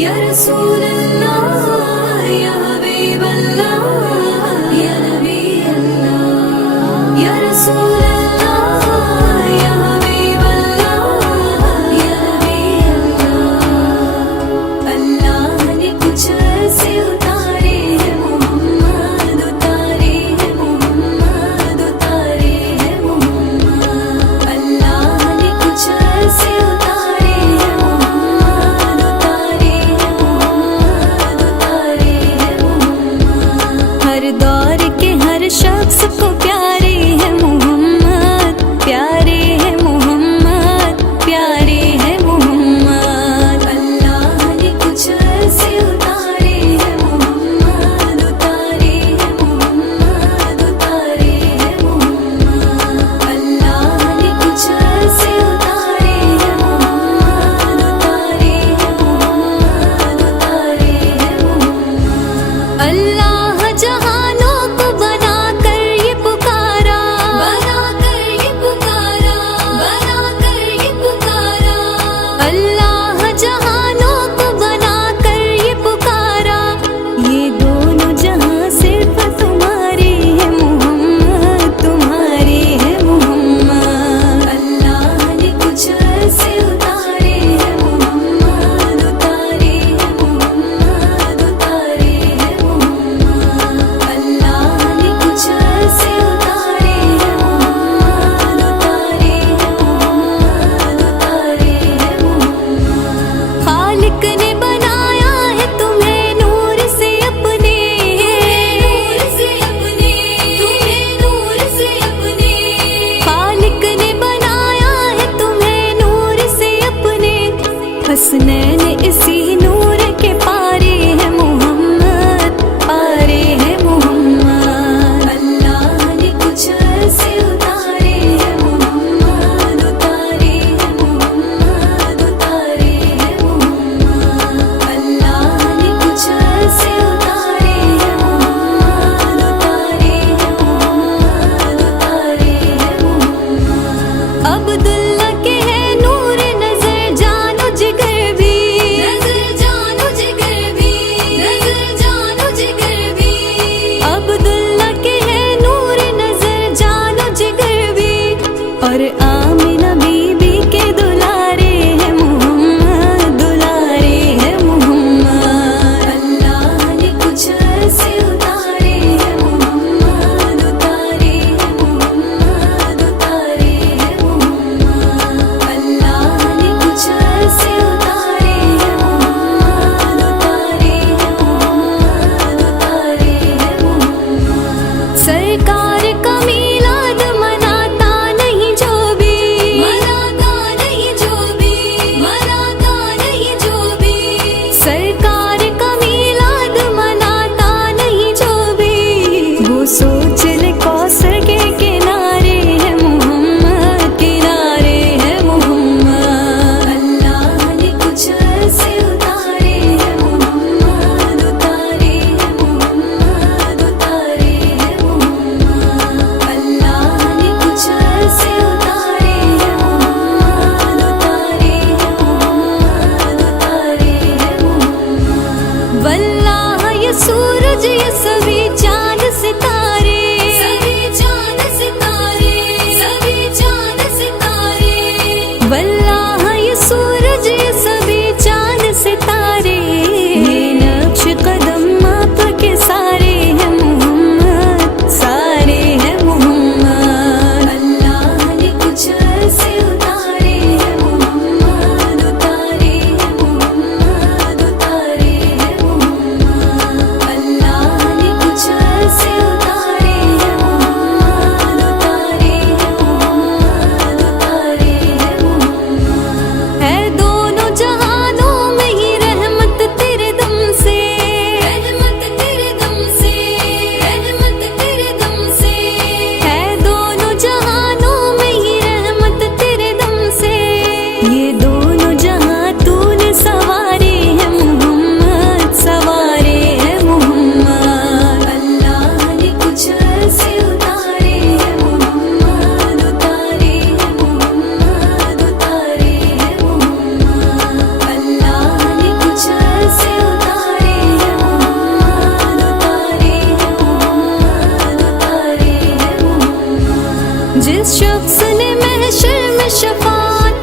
या रसूल अल्लाह या हबीब अल्लाह या नबी अल्लाह या रसूल अल्लाह या हबीब अल्लाह या नबी अल्लाह। अल्लाह ने कुछ ऐसे उतारे हैं मोहम्मद, उतारे हैं मोहम्मद, उतारे हैं मोहम्मद। अल्लाह ने कुछ ऐसे उतारे हैं मोहम्मद, उतारे हैं मोहम्मद, उतारे हैं मोहम्मद। हर दौर के हर शख्स को प्यारे हैं मोहम्मद, प्यारे हैं मोहम्मद, प्यारे हैं मोहम्मद। अल्लाह ने कुछ ऐसे उतारे हैं मोहम्मद, उतारे हैं मोहम्मद, उतारे हैं मोहम्मद। अल्लाह ने कुछ ऐसे उतारे हैं मोहम्मद, उतारे हैं मोहम्मद, उतारे हैं मोहम्मद। अल्लाह जहानों को बना कर ये पुकारा, बना कर ये पुकारा, बना कर ये पुकारा। अल्लाह जहानों को बना कर ये पुकारा। ये दोनों जहां सिर्फ तुम्हारे हैं मोहम्मद, तुम्हारे हैं मोहम्मद। अल्लाह ने कुछ ऐसे उतारे हैं मोहम्मद, उतारे हैं मोहम्मद, उतारे हैं मोहम्मद। अल्लाह ने कुछ ऐसे उतारे हैं मोहम्मद, उतारे हैं मोहम्मद, उतारे हैं मोहम्मद। खालिक ने बनाया है तुम्हें नूर से अपने, नूर से अपने, तुम्हें नूर से अपने। खालिक ने बनाया है तुम्हें नूर से अपने। हसनैन इसी नूर के पारे हैं मोहम्मद, पारे हैं मोहम्मद। अल्लाह ने कुछ ऐसे उतारे हैं मोहम्मद, उतारे हैं मोहम्मद, उतारे हैं मोहम्मद। अल्लाह ने कुछ ऐसे उतारे हैं मोहम्मद, उतारे हैं मोहम्मद, उतारे हैं मोहम्मद। अब्दुल्ला के है नूर नजर जानो जिगर भी, नजर जानो जिगर भी, नजर जानो जिगर भी। अब्दुल्ला के है नूर नजर जानो जिगर भी। और आमिना बीबी के दुलारे हैं मोहम्मद, दुलारे हैं मोहम्मद। अल्लाह ने कुछ ऐसे उतारे हैं मोहम्मद, उतारे हैं मोहम्मद, उतारे हैं मोहम्मद। अल्लाह ने कुछ ऐसे उतारे हैं मोहम्मद, उतारे हैं मोहम्मद, उतारे हैं मोहम्मद। सरकार का मीलाद मनाता नहीं जो भी, मनाता हुस्न महशर में शफात